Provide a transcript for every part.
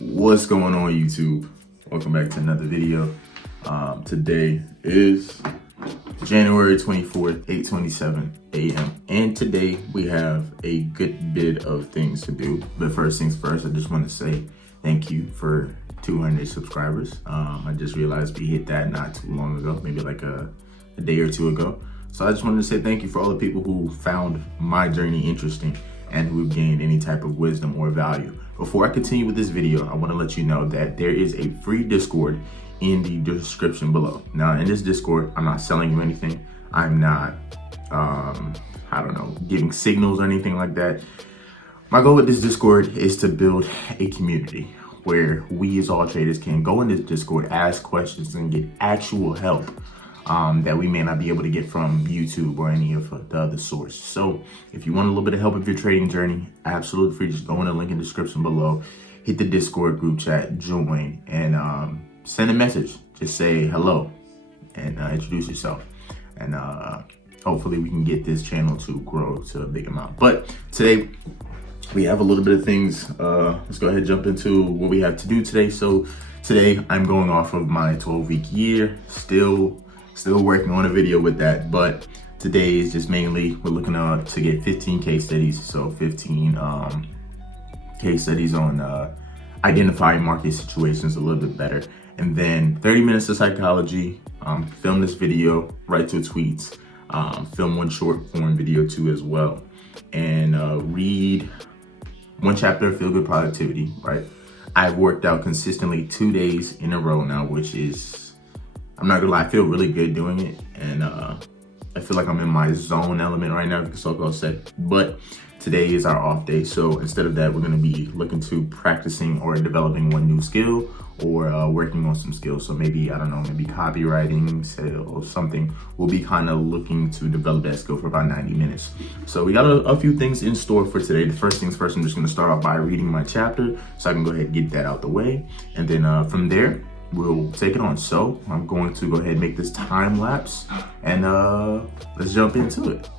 What's going on, YouTube? Welcome back to another video. Today is January 24th, 8:27 a.m. And today we have a good bit of things to do. But first things first, I just want to say thank you for 200 subscribers. I just realized we hit that not too long ago, maybe like a day or two ago. So I just wanted to say thank you for all the people who found my journey interesting and who have gained any type of wisdom or value. Before I continue with this video, I want to let you know that there is a free Discord in the description below. Now, in this Discord, I'm not selling you anything. I'm not, giving signals or anything like that. My goal with this Discord is to build a community where we as all traders can go in this Discord, ask questions, and get actual help that we may not be able to get from YouTube or any of the other sources. So if you want a little bit of help with your trading journey, absolutely free. Just go in the link in the description below, hit the Discord group chat, join, and send a message. Just say hello and introduce yourself. And hopefully we can get this channel to grow to a big amount. But today we have a little bit of things. Let's go ahead and jump into what we have to do today. So today I'm going off of my 12-week year, still working on a video with that, but today is just mainly we're looking to get 15 case studies. So 15 case studies on identifying market situations a little bit better, and then 30 minutes of psychology. Film this video, write 2 tweets, film 1 short form video too as well, and read 1 chapter of Feel Good Productivity. Right, I've worked out consistently 2 days in a row now, which is, I'm not gonna lie, I feel really good doing it, and I feel like I'm in my zone element right now, so-called set. But today is our off day, so instead of that, we're gonna be looking to practicing or developing 1 new skill, or working on some skills. So maybe, I don't know, maybe copywriting, sales, something. We'll be kind of looking to develop that skill for about 90 minutes. So we got a few things in store for today. The first things first, I'm just gonna start off by reading my chapter, so I can go ahead and get that out the way, and then from there, we'll take it on. So I'm going to go ahead and make this time lapse, and let's jump into it.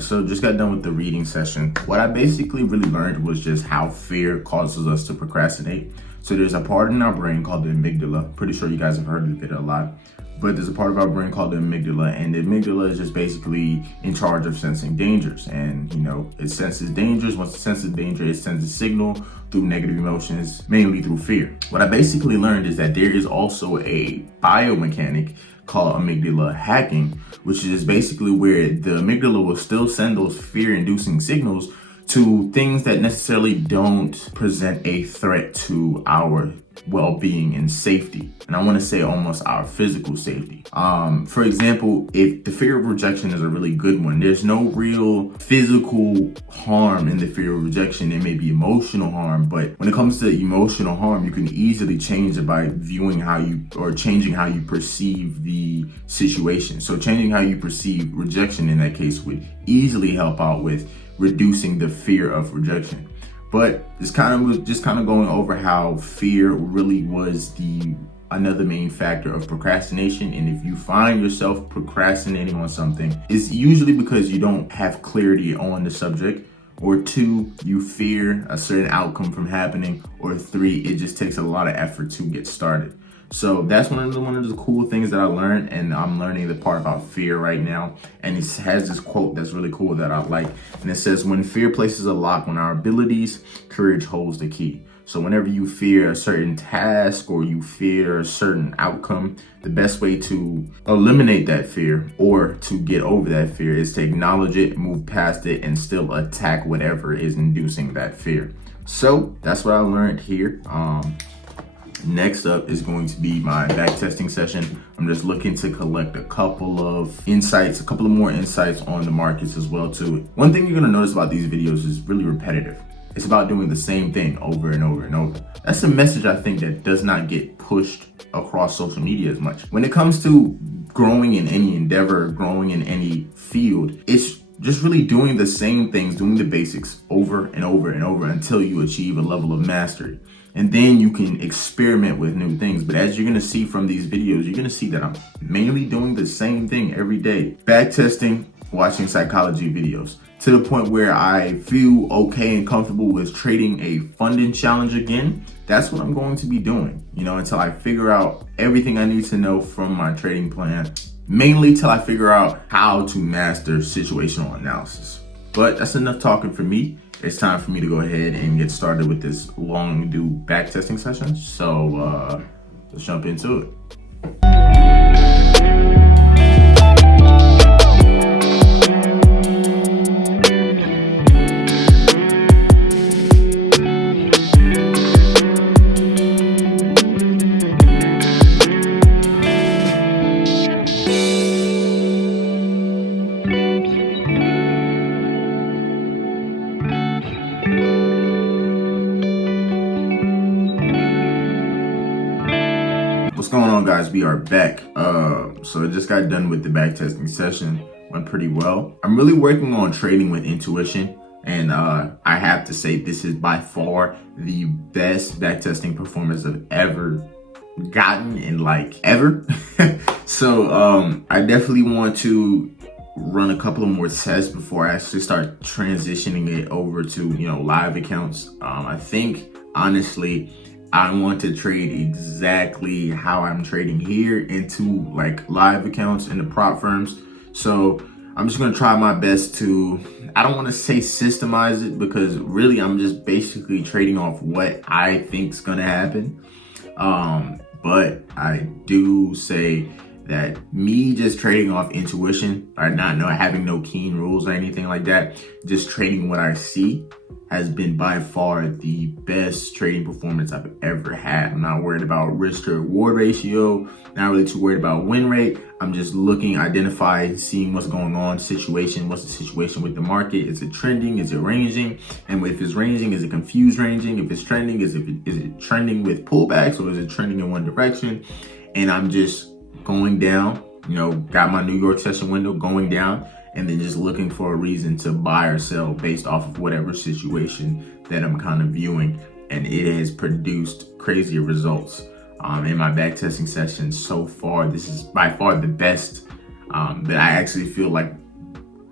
So just got done with the reading session. What I basically really learned was just how fear causes us to procrastinate. So there's a part in our brain called the amygdala. Pretty sure you guys have heard of it a lot. But there's a part of our brain called the amygdala, and the amygdala is just basically in charge of sensing dangers. And, you know, it senses dangers. Once it senses danger, it sends a signal through negative emotions, mainly through fear. What I basically learned is that there is also a biomechanic called amygdala hacking, which is basically where the amygdala will still send those fear-inducing signals to things that necessarily don't present a threat to our well-being and safety. And I want to say almost our physical safety. For example, if the fear of rejection is a really good one, there's no real physical harm in the fear of rejection. There may be emotional harm, but when it comes to emotional harm, you can easily change it by changing how you perceive the situation. So changing how you perceive rejection in that case would easily help out with reducing the fear of rejection. But it's kind of going over how fear really was another main factor of procrastination. And if you find yourself procrastinating on something, it's usually because you don't have clarity on the subject, or 2, you fear a certain outcome from happening, or 3, it just takes a lot of effort to get started. So that's one of the cool things that I learned, and I'm learning the part about fear right now. And it has this quote that's really cool that I like, and it says, "When fear places a lock on our abilities, courage holds the key." So whenever you fear a certain task or you fear a certain outcome, the best way to eliminate that fear or to get over that fear is to acknowledge it, move past it, and still attack whatever is inducing that fear. So that's what I learned here. Next up is going to be my backtesting session. I'm just looking to collect a couple of more insights on the markets as well too. One thing you're gonna notice about these videos is really repetitive. It's about doing the same thing over and over and over. That's a message I think that does not get pushed across social media as much. When it comes to growing in any endeavor, growing in any field, it's just really doing the same things, doing the basics over and over and over until you achieve a level of mastery. And then you can experiment with new things. But as you're gonna see from these videos, you're gonna see that I'm mainly doing the same thing every day. Backtesting, watching psychology videos, to the point where I feel okay and comfortable with trading a funding challenge again. That's what I'm going to be doing, until I figure out everything I need to know from my trading plan, mainly till I figure out how to master situational analysis. But that's enough talking for me. It's time for me to go ahead and get started with this long due backtesting session. So let's jump into it. What's going on, guys? We are back. So I just got done with the backtesting session. Went pretty well. I'm really working on trading with intuition, and I have to say this is by far the best backtesting performance I've ever gotten in ever. So I definitely want to run a couple of more tests before I actually start transitioning it over to live accounts. I think honestly I want to trade exactly how I'm trading here into live accounts in the prop firms. So I'm just gonna try my best to, I don't want to say systemize it, because really I'm just basically trading off what I think's gonna happen. But I do say that me just trading off intuition, or not having no keen rules or anything like that, just trading what I see, has been by far the best trading performance I've ever had. I'm not worried about risk to reward ratio, not really too worried about win rate. I'm just looking, identifying, seeing what's going on, what's the situation with the market? Is it trending? Is it ranging? And if it's ranging, is it confused ranging? If it's trending, is it trending with pullbacks, or is it trending in one direction? And I'm just going down, got my New York session window going down, and then just looking for a reason to buy or sell based off of whatever situation that I'm kind of viewing. And it has produced crazier results in my backtesting session so far. This is by far the best that I actually feel like.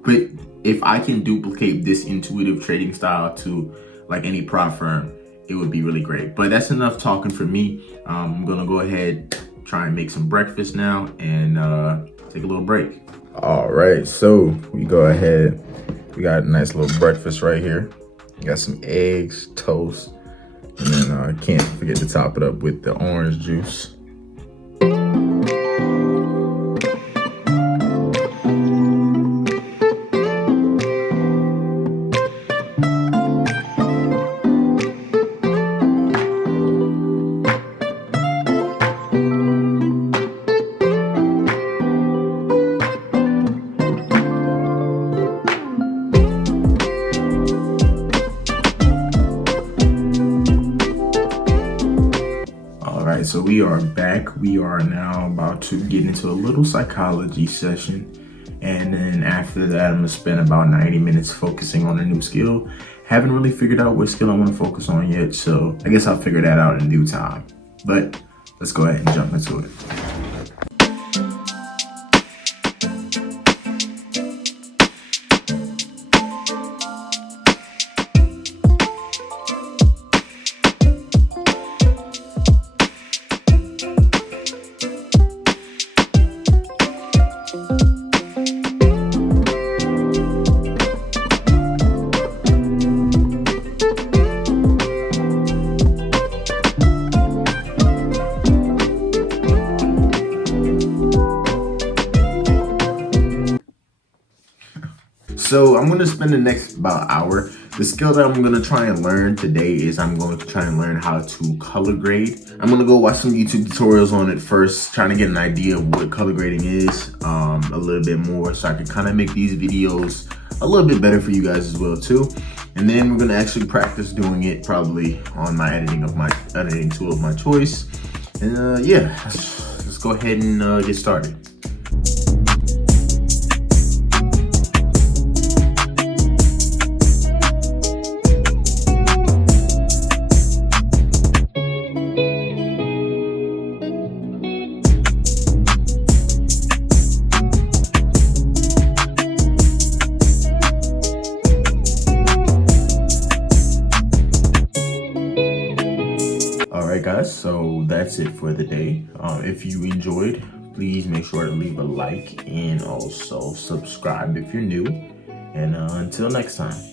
But if I can duplicate this intuitive trading style to any prop firm, it would be really great. But that's enough talking for me. I'm gonna go ahead, try and make some breakfast now, and take a little break. All right, so we go ahead. We got a nice little breakfast right here. Got some eggs, toast, and then can't forget to top it up with the orange juice. So we are back. We are now about to get into a little psychology session. And then after that, I'm gonna spend about 90 minutes focusing on a new skill. Haven't really figured out what skill I wanna focus on yet. So I guess I'll figure that out in due time. But let's go ahead and jump into it. So I'm going to spend the next about hour. The skill that I'm going to try and learn today is I'm going to try and learn how to color grade. I'm going to go watch some YouTube tutorials on it first, trying to get an idea of what color grading is a little bit more, so I can kind of make these videos a little bit better for you guys as well too. And then we're gonna actually practice doing it probably on my editing tool of my choice. And yeah, let's go ahead and get started. Alright guys, so that's it for the day. If you enjoyed, please make sure to leave a like and also subscribe if you're new. And until next time.